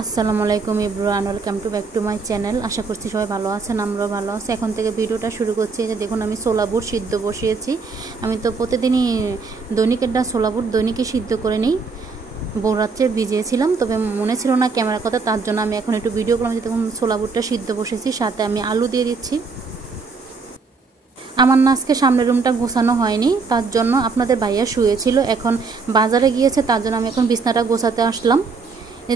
আসসালামু আলাইকুম everyone, welcome to back to my channel. আশা করছি সবাই ভালো আছেন, আমরাও ভালো আছি। এখন থেকে ভিডিওটা শুরু করছি। যে দেখুন, আমি ছোলা বুট সিদ্ধ বসিয়েছি। আমি তো প্রতিদিনই দৈনিকেরটা ছোলা বুট দৈনিকই সিদ্ধ করে নিই। ভোররাত্রে ভিজিয়েছিলাম, তবে মনে ছিল না ক্যামেরার কথা, তার জন্য আমি এখন একটু ভিডিও করলাম। দেখুন, ছোলা বুটটা সিদ্ধ বসেছি, সাথে আমি আলু দিয়ে দিচ্ছি। আমার না আজকে সামনের রুমটা গোছানো হয়নি, তার জন্য আপনাদের ভাইয়া শুয়েছিল, এখন বাজারে গিয়েছে, তার জন্য আমি এখন বিছনাটা গোছাতে আসলাম।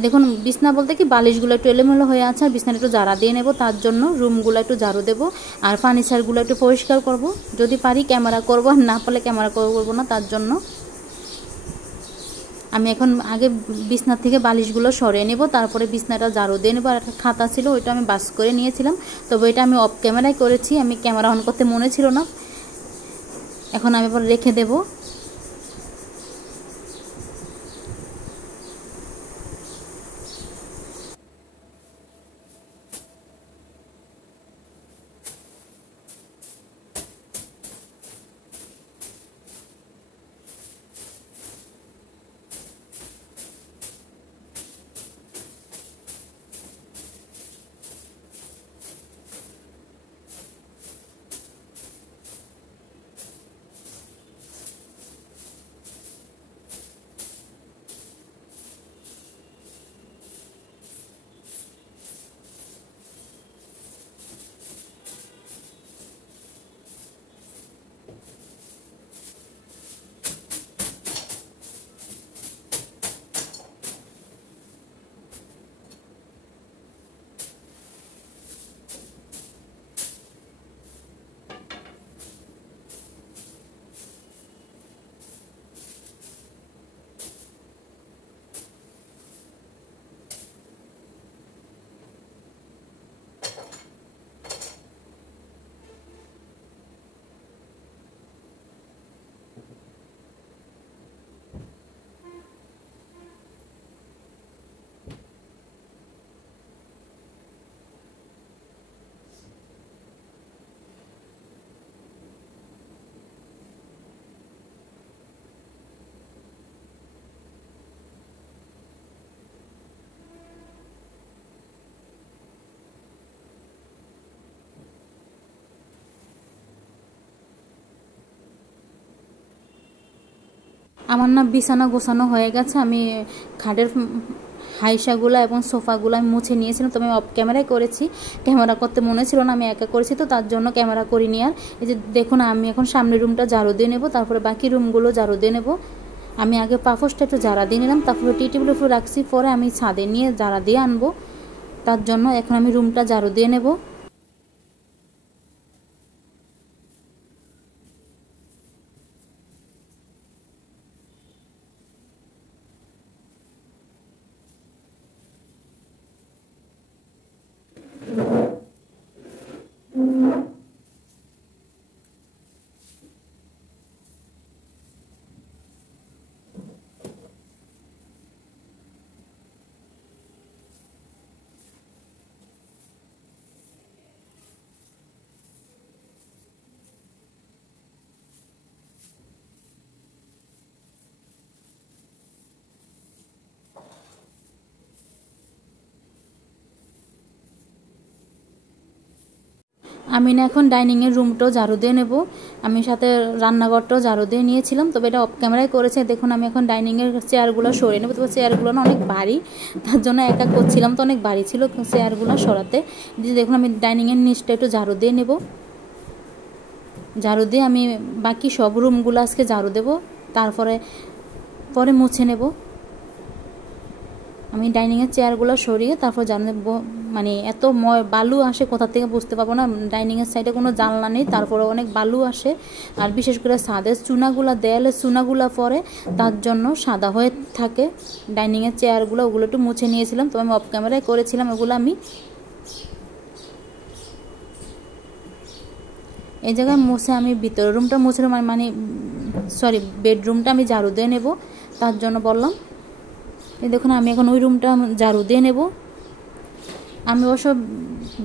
দেখুন, বিছনা বলতে কি বালিশগুলো একটু এলোমেলো হয়ে আছে, আর বিছনাটা একটু ঝাড়া দিয়ে নেব, তার জন্য রুমগুলো একটু ঝাড়ু দেবো আর ফার্নিচারগুলো একটু পরিষ্কার করব। যদি পারি ক্যামেরা করব, আর না পারলে ক্যামেরা করবো না। তার জন্য আমি এখন আগে বিছনার থেকে বালিশগুলো সরিয়ে নেব, তারপরে বিছনাটা ঝাড়ু দিয়ে নেবো। আর একটা খাতা ছিল, ওইটা আমি বাস করে নিয়েছিলাম, তবে এটা আমি অফ ক্যামেরায় করেছি, আমি ক্যামেরা অন করতে মনে ছিল না। এখন আমি এবার রেখে দেবো। আমার না বিছানা গোছানো হয়ে গেছে। আমি খাটের হাইসাগুলো এবং সোফাগুলো আমি মুছে নিয়েছিলাম, তবে আমি অফ ক্যামেরায় করেছি, ক্যামেরা করতে মনে ছিল না, আমি একা করেছি তো, তার জন্য ক্যামেরা করিনি। আর এই যে দেখুন, আমি এখন সামনের রুমটা ঝাড়ু দিয়ে নেব, তারপরে বাকি রুমগুলো ঝাড়ু দিয়ে নেব। আমি আগে পাফোসটা একটু ঝাড়া দিয়ে নিলাম, তারপরে টি টেবিলের উপর রাখছি, পরে আমি ছাদে নিয়ে ঝাড়া দিয়ে আনবো। তার জন্য এখন আমি রুমটা ঝাড়ু দিয়ে নেব। আমি না এখন ডাইনিংয়ের রুমটাও ঝাড়ু দিয়ে নেব, আমি সাথে রান্নাঘরটাও ঝাড়ু দিয়ে নিয়েছিলাম, তবে এটা অফ ক্যামেরায় করেছে। দেখুন, আমি এখন ডাইনিংয়ের চেয়ারগুলো সরিয়ে নেব, তবে চেয়ারগুলো না অনেক ভারী, তার জন্য একা করছিলাম তো অনেক ভারী ছিল চেয়ারগুলো সরাতে। দেখুন, আমি ডাইনিংয়ের নিচটা একটু ঝাড়ু দিয়ে নেব। ঝাড়ু দিয়ে আমি বাকি সব রুমগুলো আজকে ঝাড়ু দেব, তারপরে মুছে নেব। আমি ডাইনিংয়ের চেয়ারগুলো সরিয়ে তারপর জানবো, মানে এত বালু আসে কোথা থেকে বুঝতে পারবো না। ডাইনিংয়ের সাইডে কোনো জানলা নেই, তারপরে অনেক বালু আসে, আর বিশেষ করে ছাদের চুনাগুলা, দেয়ালে চুনাগুলা পরে, তার জন্য সাদা হয়ে থাকে ডাইনিংয়ের চেয়ারগুলো। ওগুলো একটু মুছে নিয়েছিলাম, তো আমি অফ ক্যামেরায় করেছিলাম ওগুলো। আমি এই জায়গায় মুছে আমি ভিতরের রুমটা মুছে, মানে বেডরুমটা আমি ঝাড়ু দিয়ে নেব, তার জন্য বললাম। এই দেখুন, আমি এখন ওই রুমটা ঝাড়ু দিয়ে নেব। আমি অবশ্য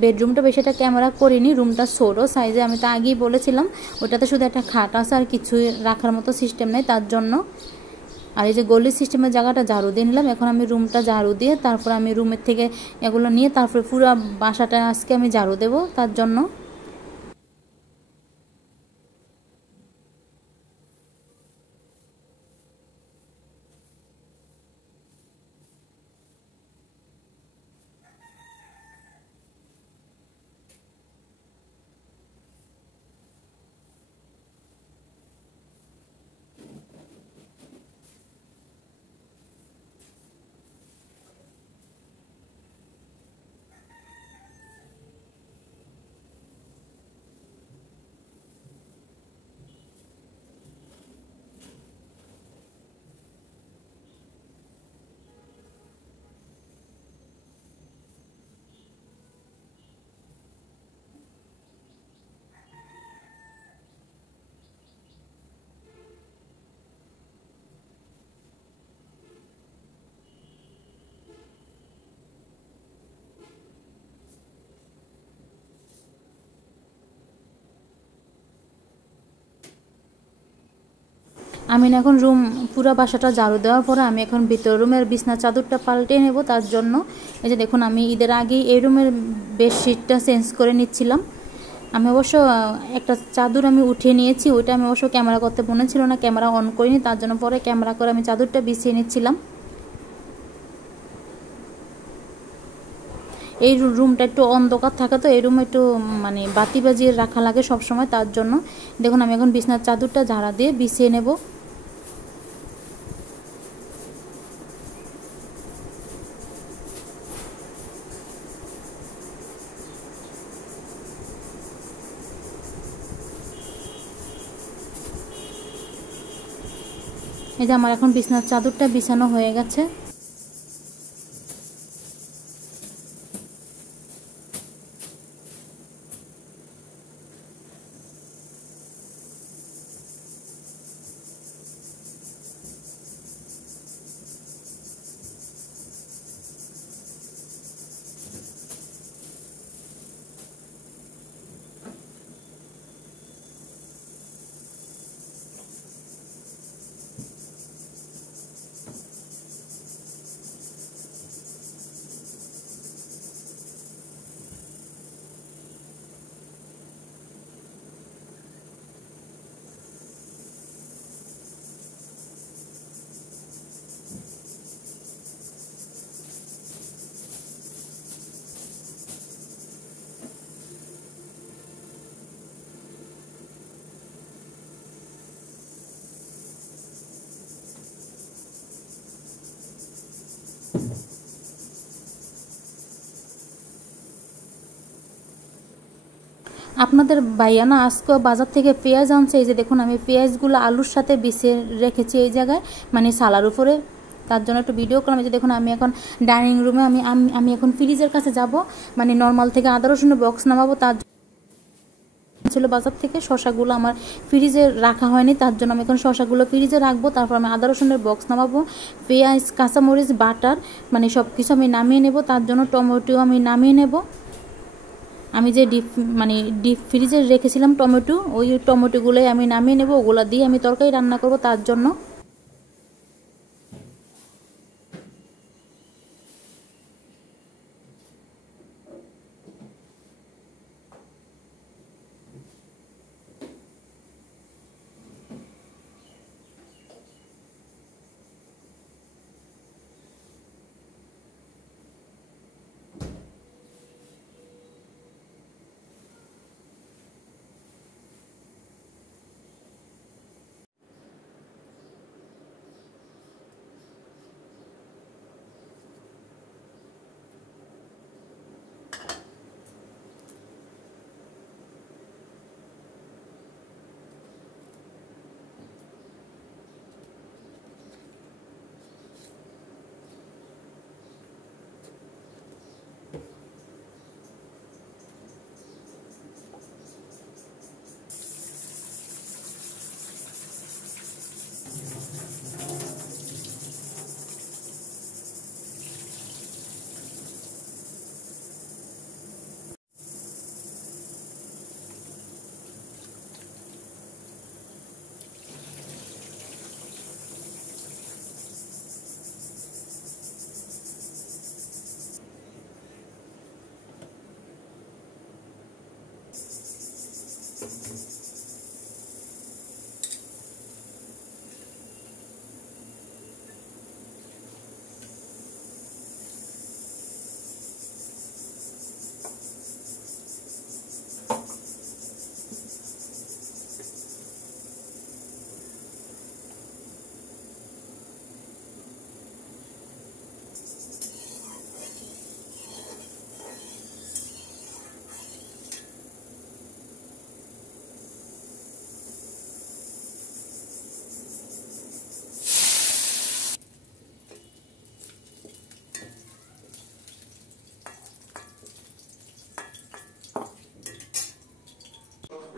বেডরুমটা বেশি একটা ক্যামেরা করিনি, রুমটা ছোটো সাইজে, আমি তো আগেই বলেছিলাম। ওটাতে শুধু একটা খাট আছে, আর কিছুই রাখার মতো সিস্টেম নেই, তার জন্য আর এই যে গলি সিস্টেমের জায়গাটা ঝাড়ু দিয়ে নিলাম। এখন আমি রুমটা ঝাড়ু দিয়ে তারপর আমি রুমের থেকে এগুলো নিয়ে তারপরে পুরো বাসাটা আজকে আমি ঝাড়ু দেবো তার জন্য। আমি এখন রুম পুরো বাসাটা ঝাড়ু দেওয়ার পরে আমি এখন ভিতর রুমের বিছনা চাদরটা পাল্টে নেব। তার জন্য এই যে দেখুন আমি ঈদের আগেই এই রুমের বেডশিটটা চেঞ্জ করে নিচ্ছিলাম। আমি অবশ্য একটা চাদর আমি উঠিয়ে নিয়েছি, ওইটা আমি অবশ্য ক্যামেরা করতে মনে ছিল না, ক্যামেরা অন করিনি, তার জন্য পরে ক্যামেরা করে আমি চাদরটা বিছিয়ে নিচ্ছিলাম। এই রুমটা একটু অন্ধকার থাকে তো এই রুমে একটু মানে বাতি বাজিয়ে রাখা লাগে সব সময়, তার জন্য দেখুন আমি এখন বিছনার চাদরটা ঝাড়া দিয়ে বিছিয়ে নেব। এই যে আমার এখন বিছনার চাদরটা বিছানো হয়ে গেছে। আপনাদের ভাইয়া না আজকে বাজার থেকে পেঁয়াজ আনছে। এই যে দেখুন আমি পেঁয়াজগুলো আলুর সাথে বিছিয়ে রেখেছি এই জায়গায়, মানে সালার উপরে, তার জন্য একটু ভিডিও করলাম। যে দেখুন আমি এখন ডাইনিং রুমে আমি এখন ফ্রিজের কাছে যাব, মানে নর্মাল থেকে আদা রসুনের বক্স নামাবো। তার ছিল বাজার থেকে শশাগুলো আমার ফ্রিজে রাখা হয়নি, তার জন্য আমি এখন শশাগুলো ফ্রিজে রাখবো। তারপর আমি আদা রসুনের বক্স নামাবো, পেঁয়াজ কাঁচামরিচ বাটার মানে সব কিছু আমি নামিয়ে নেব। তার জন্য টমেটো আমি নামিয়ে নেব। আমি যে ডিপ ফ্রিজে রেখেছিলাম টমেটো, ওই টমেটোগুলোই আমি নামিয়ে নেব, ওগুলো দিয়ে আমি তরকারি রান্না করব তার জন্য।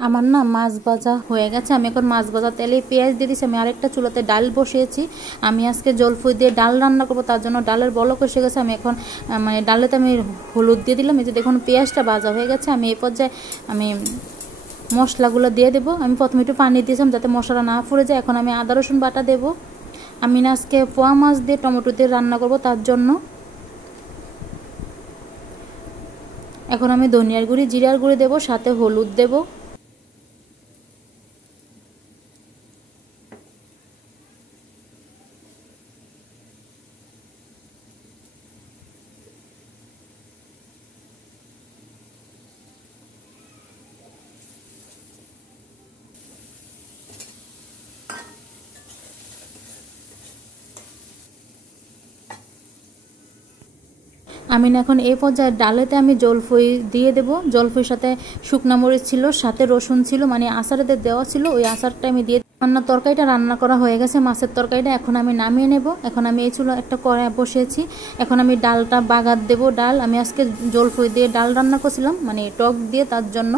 আমার না মাছ ভাজা হয়ে গেছে। আমি এখন মাছ ভাজা তেলে পেঁয়াজ দিয়ে দিচ্ছি। আমি আরেকটা চুলাতে ডাল বসিয়েছি। আমি আজকে জলফুই দিয়ে ডাল রান্না করবো, তার জন্য ডালের বলক এসে গেছে। আমি এখন মানে ডালেতে আমি হলুদ দিয়ে দিলাম। এই যে দেখুন পেঁয়াজটা ভাজা হয়ে গেছে। আমি এই পর্যায়ে আমি মশলাগুলো দিয়ে দেবো। আমি প্রথমে একটু পানি দিয়েছিলাম যাতে মশলা না ফুরে যায়। এখন আমি আদা রসুন বাটা দেবো। আমি না আজকে পোয়া মাছ দিয়ে টমেটো দিয়ে রান্না করবো, তার জন্য। এখন আমি ধনিয়ার গুঁড়ি জিরার গুঁড়ি দেবো, সাথে হলুদ দেবো। আমি না এখন এই পর্যায়ে ডালেতে আমি জলফুই দিয়ে দেব। জলফুইয়ের সাথে শুকনা মরিচ ছিল, সাথে রসুন ছিল, মানে আচারেতে দেওয়া ছিল, ওই আচারটা আমি দিয়ে রান্নার তরকারিটা রান্না করা হয়ে গেছে, মাছের তরকারিটা। এখন আমি নামিয়ে নেব। এখন আমি এই চুলা একটা কড়াই বসিয়েছি। এখন আমি ডালটা বাগার দেব। ডাল আমি আজকে জলফুই দিয়ে ডাল রান্না করছিলাম, মানে টক দিয়ে, তার জন্য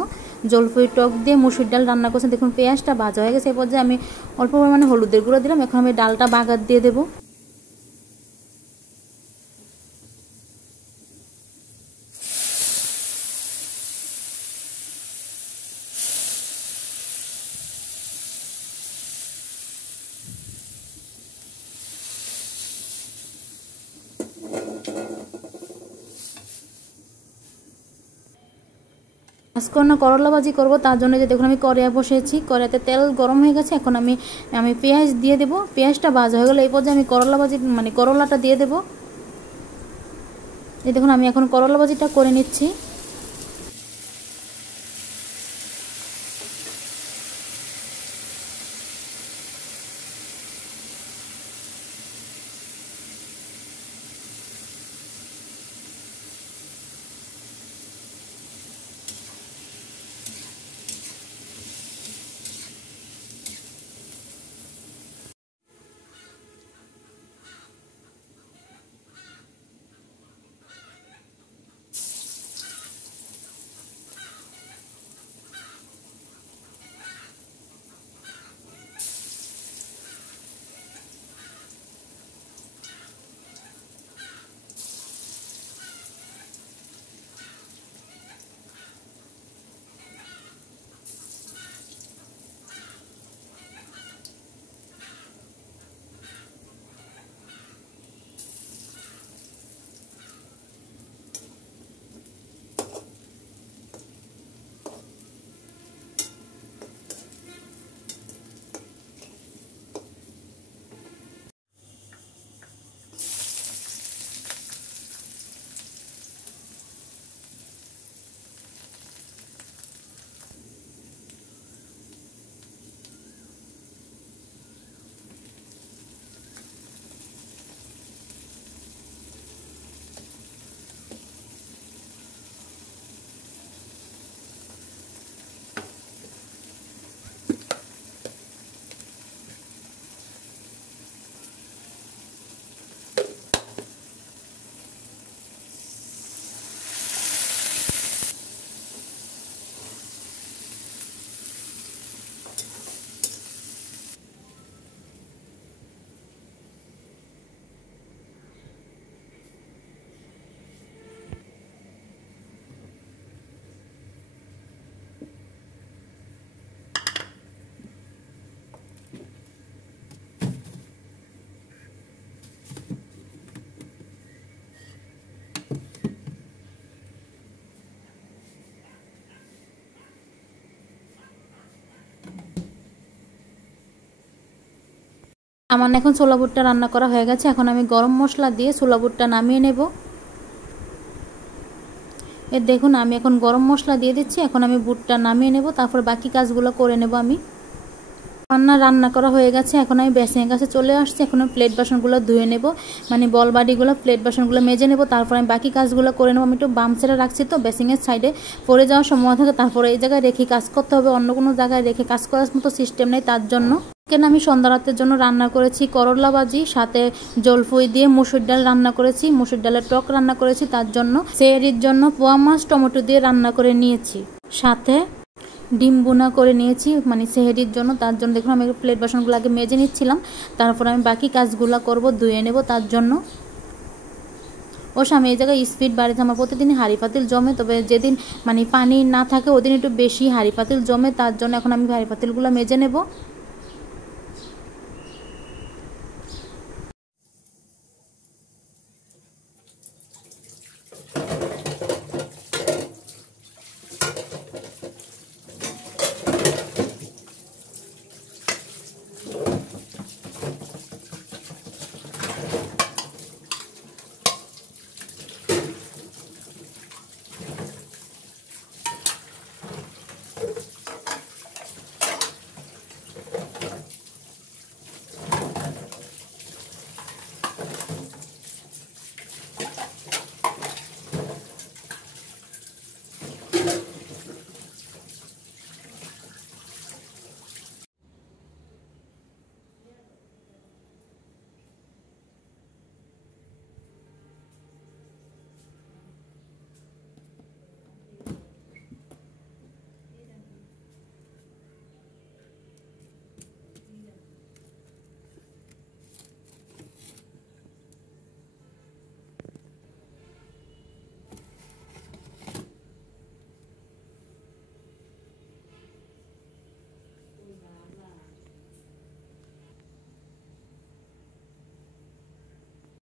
জলফুই টক দিয়ে মুসুর ডাল রান্না করছি। দেখুন পেঁয়াজটা ভাজা হয়ে গেছে। এই পর্যায়ে আমি অল্প পরিমাণে হলুদের গুঁড়ো দিলাম। এখন আমি ডালটা বাগার দিয়ে দেবো। আজকে না করলা ভাজি করবো, তার জন্য যে দেখুন আমি কড়াই বসিয়েছি। কড়াইতে তেল গরম হয়ে গেছে। এখন আমি পেঁয়াজ দিয়ে দেবো। পেঁয়াজটা ভাজা হয়ে গেলে এই পর্যায়ে আমি করলা ভাজি মানে করলাটা দিয়ে দেবো। এই দেখুন আমি এখন করলা ভাজিটা করে নিচ্ছি। আমার এখন ছোলা বুটটা রান্না করা হয়ে গেছে। এখন আমি গরম মশলা দিয়ে ছোলা বুটটা নামিয়ে নেব। এর দেখুন আমি এখন গরম মশলা দিয়ে দিচ্ছি। এখন আমি বুটটা নামিয়ে নেব, তারপর বাকি কাজগুলো করে নেব। আমি রান্না করা হয়ে গেছে। এখন আমি বেসিনের কাছে চলে আসছি। এখন আমি প্লেট বাসনগুলো ধুয়ে নেব, মানে বল বাটিগুলো প্লেট বাসনগুলো মেজে নেব, তারপর আমি বাকি কাজগুলো করে নেব। আমি একটু বাম সাইডে রাখছি তো বেসিনের সাইডে পড়ে যাওয়ার সময় থাকে, তারপরে এই জায়গায় রেখে কাজ করতে হবে, অন্য কোনো জায়গায় রেখে কাজ করার মতো সিস্টেম নেই, তার জন্য। এখানে আমি সন্ধ্যা রাতের জন্য রান্না করেছি করলা ভাজি, সাথে জলফুই দিয়ে মুসুর ডাল রান্না করেছি, মুসুর ডালের টক রান্না করেছি, তার জন্য সেহরির জন্য পোয়া মাছ টমেটো দিয়ে রান্না করে নিয়েছি। সাথে ডিম বোনা করে নিয়েছি মানে সেহেরির জন্য। তার জন্য দেখুন আমি প্লেট বাসনগুলো আগে মেজে নিচ্ছিলাম, তারপর আমি বাকি কাজগুলো করব, ধুয়ে নেব তার জন্য। আমি এই জায়গায় স্পিড বাড়িতে আমার প্রতিদিনই হাঁড়ি পাতিল জমে, তবে যেদিন মানে পানি না থাকে ওদিন একটু বেশি হাঁড়ি পাতিল জমে, তার জন্য এখন আমি হাঁড়ি পাতিলগুলো মেজে নেব।